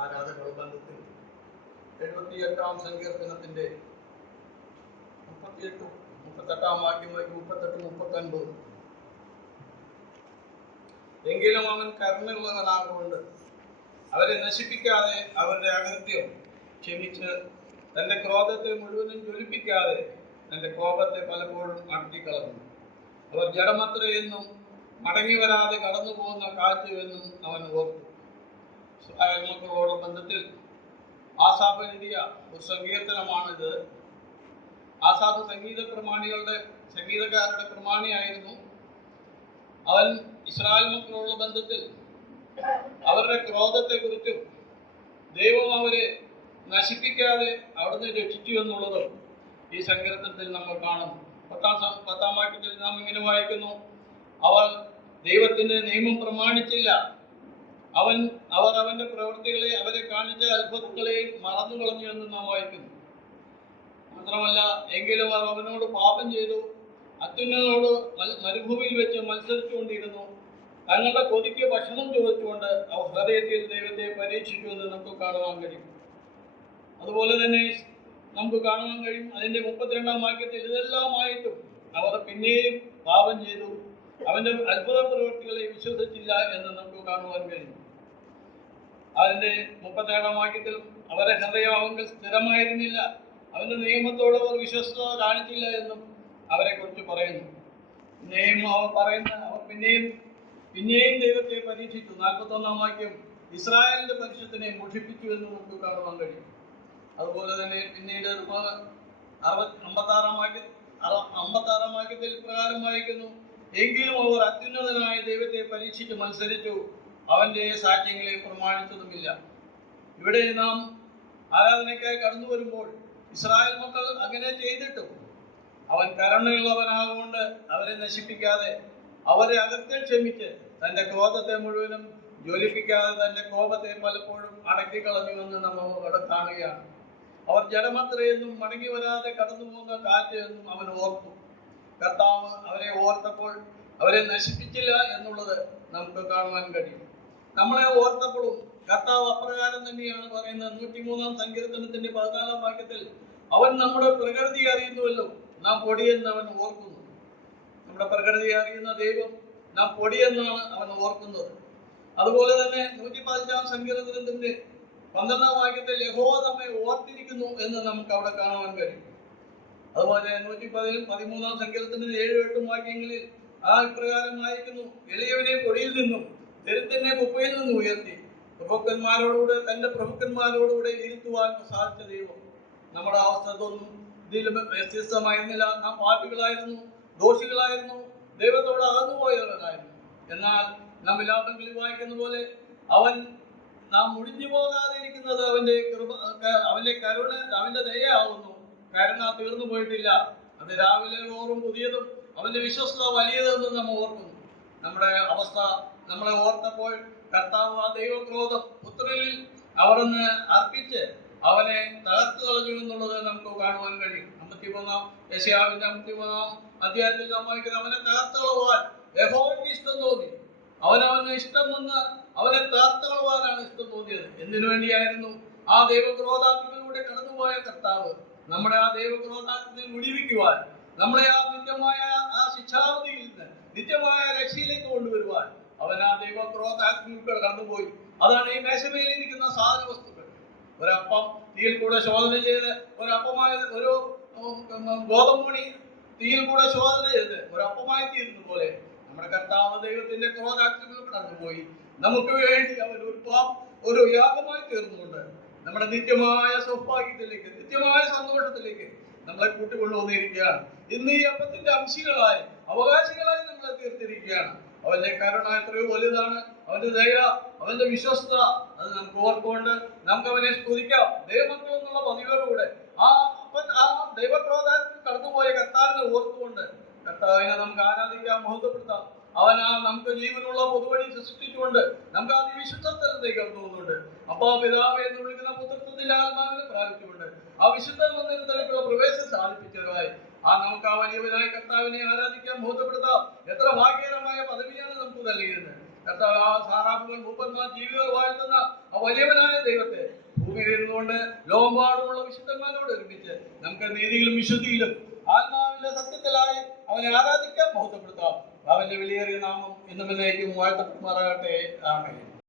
ആരാധന ബന്ധത്തിൽ 78-ാം സങ്കീർത്തനത്തിന്റെ 38-ാം വാക്യം 38-39. എങ്കിലും അവൻ കരുണയുള്ളവനാകൊണ്ട് അവരെ നശിപ്പിക്കാതെ അവരുടെ അകൃത്യം ക്ഷമിച്ച് തന്റെ ക്രോധത്തെ മുഴുവനും ജ്വലിപ്പിക്കാതെ തന്റെ കോപത്തെ പലപ്പോഴും അടക്കിക്കളഞ്ഞു. അവർ ജഡമത്രയെന്നും മടങ്ങി വരാതെ കടന്നു പോകുന്ന കാറ്റ് എന്നും അവൻ ഓർത്തു. ഇസ്രായേൽ മക്കളോട് ബന്ധത്തിൽ ആസാഫ് എഴുതിയ ഒരു സങ്കീർത്തനമാണിത്. ആസാഫ് സംഗീതക്കാരുടെ പ്രമാണിയായിരുന്നു. അവൻ ഇസ്രായേൽ മക്കളോടുള്ള ബന്ധത്തിൽ അവരുടെ ക്രോധത്തെ കുറിച്ചും ദൈവം അവരെ നശിപ്പിക്കാതെ അവിടുന്ന് രക്ഷിച്ചു എന്നുള്ളതും ഈ സങ്കീർത്തനത്തിൽ നമ്മൾ കാണുന്നു. 10-ാം വാക്യത്തിൽ നാം ഇങ്ങനെ വായിക്കുന്നു: അവർ ദൈവത്തിന്റെ നിയമം പ്രമാണിച്ചില്ല, അവർ അവന്റെ പ്രവൃത്തികളെ അവരെ കാണിച്ച അത്ഭുതങ്ങളെയും മറന്നു കളഞ്ഞു എന്ന് നാം വായിക്കുന്നു. മാത്രമല്ല, എങ്കിലും അവർ അവനോട് പാപം ചെയ്തു, അത്യുന്നതനോട് മരുഭൂമിയിൽ വെച്ച് മത്സരിച്ചുകൊണ്ടിരുന്നു. തങ്ങളുടെ കൊതിക്ക് ഭക്ഷണം ചോദിച്ചുകൊണ്ട് അവർ ഹൃദയത്തിൽ ദൈവത്തെ പരീക്ഷിച്ചു എന്ന് നമുക്ക് കാണുവാൻ കഴിയും. അതുപോലെ തന്നെ നമുക്ക് കാണുവാൻ കഴിയും അതിന്റെ 32-ാം വാക്യത്തിൽ ഇതെല്ലാമായിട്ടും അവർ പിന്നെയും പാപം ചെയ്തു, അവന്റെ അത്ഭുത പ്രവൃത്തികളെ വിശ്വസിച്ചില്ല എന്ന് നമുക്ക് കാണുവാൻ കഴിയും. അതിന്റെ 37-ാം വാക്യത്തിൽ അവരെ ഹൃദയം അവങ്കിൽ സ്ഥിരമായിരുന്നില്ല, അവന്റെ നിയമത്തോട് അവർ വിശ്വസ്തത കാണിച്ചില്ല എന്നും അവരെ കുറിച്ച് പറയുന്നു. പിന്നെയും അവർ പിന്നെയും ദൈവത്തെ പരീക്ഷിച്ചു. 41-ാം വാക്യം ഇസ്രായേലിന്റെ പരിശുദ്ധനെ മോഷിപ്പിച്ചു എന്ന് നമുക്ക് കാണുവാൻ കഴിയും. അതുപോലെ തന്നെ പിന്നീട് 56-ാം വാക്യത്തിൽ പ്രകാരം വായിക്കുന്നു: എങ്കിലും അവർ അത്യുന്നതനായ ദൈവത്തെ പരീക്ഷിച്ച് മത്സരിച്ചു, അവന്റെ സാക്ഷ്യങ്ങളെ പ്രമാണിച്ചതുമില്ല. ഇവിടെ നാം ആരാധനയ്ക്കായി കടന്നു വരുമ്പോൾ ഇസ്രായേൽ മക്കൾ അങ്ങനെ ചെയ്തിട്ടും അവൻ കരുണയുള്ളവനാകൊണ്ട് അവരെ നശിപ്പിക്കാതെ അവരെ അകൃത്യം ക്ഷമിച്ച് തന്റെ ക്രോധത്തെ മുഴുവനും ജ്വലിപ്പിക്കാതെ തന്റെ കോപത്തെ പലപ്പോഴും അടക്കിക്കളഞ്ഞുവെന്ന് നമ്മൾ അവിടെ കാണുകയാണ്. അവർ ജഡമത്രയെന്നും മടങ്ങി വരാതെ കടന്നു പോകുന്ന കാറ്റ് എന്നും അവൻ ഓർത്തു. കർത്താവ് അവരെ ഓർത്തപ്പോൾ അവരെ നശിപ്പിച്ചില്ല എന്നുള്ളത് നമുക്ക് കാണുവാൻ കഴിയും. നമ്മളെ ഓർത്തപ്പോഴും കർത്താവ് അപ്രകാരം തന്നെയാണ് പറയുന്നത്. 103-ാം സങ്കീർത്തനത്തിന്റെ 14-ാം വാക്യത്തിൽ അവൻ നമ്മുടെ പ്രകൃതി അറിയുന്നുവല്ലോ, നാം പൊടിയെന്ന് അവൻ ഓർക്കുന്നു. നമ്മുടെ പ്രകൃതി അറിയുന്ന ദൈവം നാം പൊടിയെന്നാണ് അവൻ ഓർക്കുന്നത്. അതുപോലെ തന്നെ 115-ാം സങ്കീർത്തനത്തിന്റെ 12-ാം വാക്യത്തിൽ യഹോവ നമ്മെ ഓർത്തിരിക്കുന്നു എന്ന് നമുക്ക് അവിടെ കാണുവാൻ കഴിയും. അതുപോലെ 113-ാം സങ്കീർത്തനത്തിന്റെ 7-8 വാക്യങ്ങളിൽ ആ ഇപ്രകാരം വായിക്കുന്നു: എളിയവനെ പൊടിയിൽ നിന്നും ദരിദ്രനെ കുപ്പയിൽ നിന്നും ഉയർത്തി തന്റെ പ്രഭുക്കന്മാരോടുകൂടെ ഇരുത്തുവാൻ സാധിച്ച ദൈവം. നമ്മുടെ അവസ്ഥ ഒന്നും ഇതിലും വ്യത്യസ്തമായിരുന്നില്ല. നാം പാപികളായിരുന്നു, ദോഷികളായിരുന്നു, ദൈവത്തോട് അകന്നുപോയവരായിരുന്നു. എന്നാൽ നാം വിലാപങ്ങളിൽ വായിക്കുന്ന പോലെ നാം മുടിഞ്ഞു പോകാതെ ഇരിക്കുന്നത് അവന്റെ കരുണ, അവന്റെ ദയയാവുന്നു. കരുണ തീർന്നു പോയിട്ടില്ല. അത് രാവിലെ ഓറും പുതിയതും അവന്റെ വിശ്വസ്തത വലിയതെന്നും നമ്മൾ ഓർക്കുന്നു. നമ്മുടെ അവസ്ഥ നമ്മളെ ഓർത്തപ്പോൾ കർത്താവ് ആ ദൈവക്രോധം പുത്രനിൽ അവിടുന്ന് അർപ്പിച്ച് അവനെ തകർത്തു കളഞ്ഞു എന്നുള്ളത് നമുക്ക് കാണുവാൻ കഴിയും. 53-ാം യെശയ്യാവിന്റെ 53-ാം അധ്യായത്തിൽ നാം വായിക്കുന്നത്: അവനെ തകർത്തു കളവാൻ യഹോവയ്ക്ക് ഇഷ്ടം തോന്നി. അവനവന് ഇഷ്ടം വന്ന് അവനെ തകർത്തു കളവാനാണ് ഇഷ്ടം തോന്നിയത്. എന്തിനു വേണ്ടിയായിരുന്നു? ആ ദൈവക്രോധാഗ്നിയിലൂടെ കടന്നുപോയ കർത്താവ് നമ്മുടെ ആ ദൈവക്രോധാഗ്നിയിൽ വിടിവിക്കുവാൻ, നമ്മളെ ആ നിത്യമായ ആ ശിക്ഷാവധിയിൽ നിന്ന് നിത്യമായ രക്ഷയിലേക്ക് കൊണ്ടുവരുവാൻ അവൻ ആ ദൈവക്രോധാഗ്നിയിലൂടെ കടന്നുപോയി. അതാണ് ഈ മേശമേലിരിക്കുന്ന സാധന വസ്തുക്കൾ. ഒരപ്പം തീയിൽ കൂടെ ശോധന ചെയ്ത് ഒരു ഗോതമ്പുമണി തീയിൽ കൂടെ ശോധന ചെയ്ത് ഒരപ്പമായി തീരുന്ന പോലെ നമ്മുടെ കർത്താവ് ദൈവത്തിന്റെ ക്രോധാഗ്നിയിൽ കടന്നുപോയി നമുക്ക് വേണ്ടി അവൻ ഒരു യാഗമായി തീർന്നുകൊണ്ട് നമ്മുടെ നിത്യമായ സൗഭാഗ്യത്തിലേക്ക്, നിത്യമായ സന്തോഷത്തിലേക്ക് നമ്മളെ കൂട്ടിക്കൊണ്ടുവന്നിരിക്കുകയാണ്. ഇന്ന് ഈ അപ്പത്തിന്റെ അംശികളായി, അവകാശികളായി നമ്മളെ തീർത്തിരിക്കുകയാണ്. അവന്റെ കരുണ എത്രയോ വലുതാണ്, അവന്റെ ദയ, അവന്റെ വിശ്വസ്തത, അത് നമുക്ക് ഓർത്തുകൊണ്ട് നമുക്ക് അവനെ സ്തുതിക്കാം. ദൈവമക്കൾ എന്നുള്ള പതിവോടുകൂടെ ആ ദൈവക്രോധാത്തിൽ കടന്നുപോയ കർത്താവിനെ ഓർത്തുകൊണ്ട് കർത്താവിനെ നമുക്ക് ആരാധിക്കാം, മഹത്വപ്പെടുത്താം. നമുക്ക് ജീവനുള്ള പൊതുവഴി സൃഷ്ടിച്ചുകൊണ്ട് നമുക്ക് ആ വിശുദ്ധത്തിലേക്ക് കടന്നു പോകുന്നുണ്ട്. അപ്പാ പിതാവേ എന്ന് വിളിക്കുന്ന പുത്രത്വത്തിന്റെ ആത്മാവിനെ പ്രാപിച്ചുകൊണ്ട് ആ വിശുദ്ധ മന്ദിരത്തിലേക്കുള്ള പ്രവേശനം സാധിപ്പിച്ചവരായി നമുക്ക് ആ വലിയവനായ കർത്താവിനെ ആരാധിക്കാൻ, ബോധപ്പെടുത്താം. എത്ര ഭാഗ്യകരമായ പദവിയാണ് നമുക്ക് നൽകിയിരുന്നത്. കർത്താവ് ആ സാറാഫുകൾ, മൂപ്പന്മാർ, ജീവികൾ വാഴ്ത്തുന്ന ആ വലിയവനായ ദൈവത്തെ. ഭൂമിയിൽ ഇരുന്നുകൊണ്ട് ലോകമ്പാടുമുള്ള വിശുദ്ധന്മാരോട് ഒരുമിച്ച് നമുക്ക് നീതിയിലും വിശുദ്ധിയിലും ആത്മാവിന്റെ സത്യത്തിലായി അവനെ ആരാധിക്കാം, മഹത്വപ്പെടുത്താം. അവന്റെ വിലയേറിയ നാമം എന്നും എന്നേക്കും വാഴ്ത്തപ്പെടുമാറാകട്ടെ. ആമേൻ.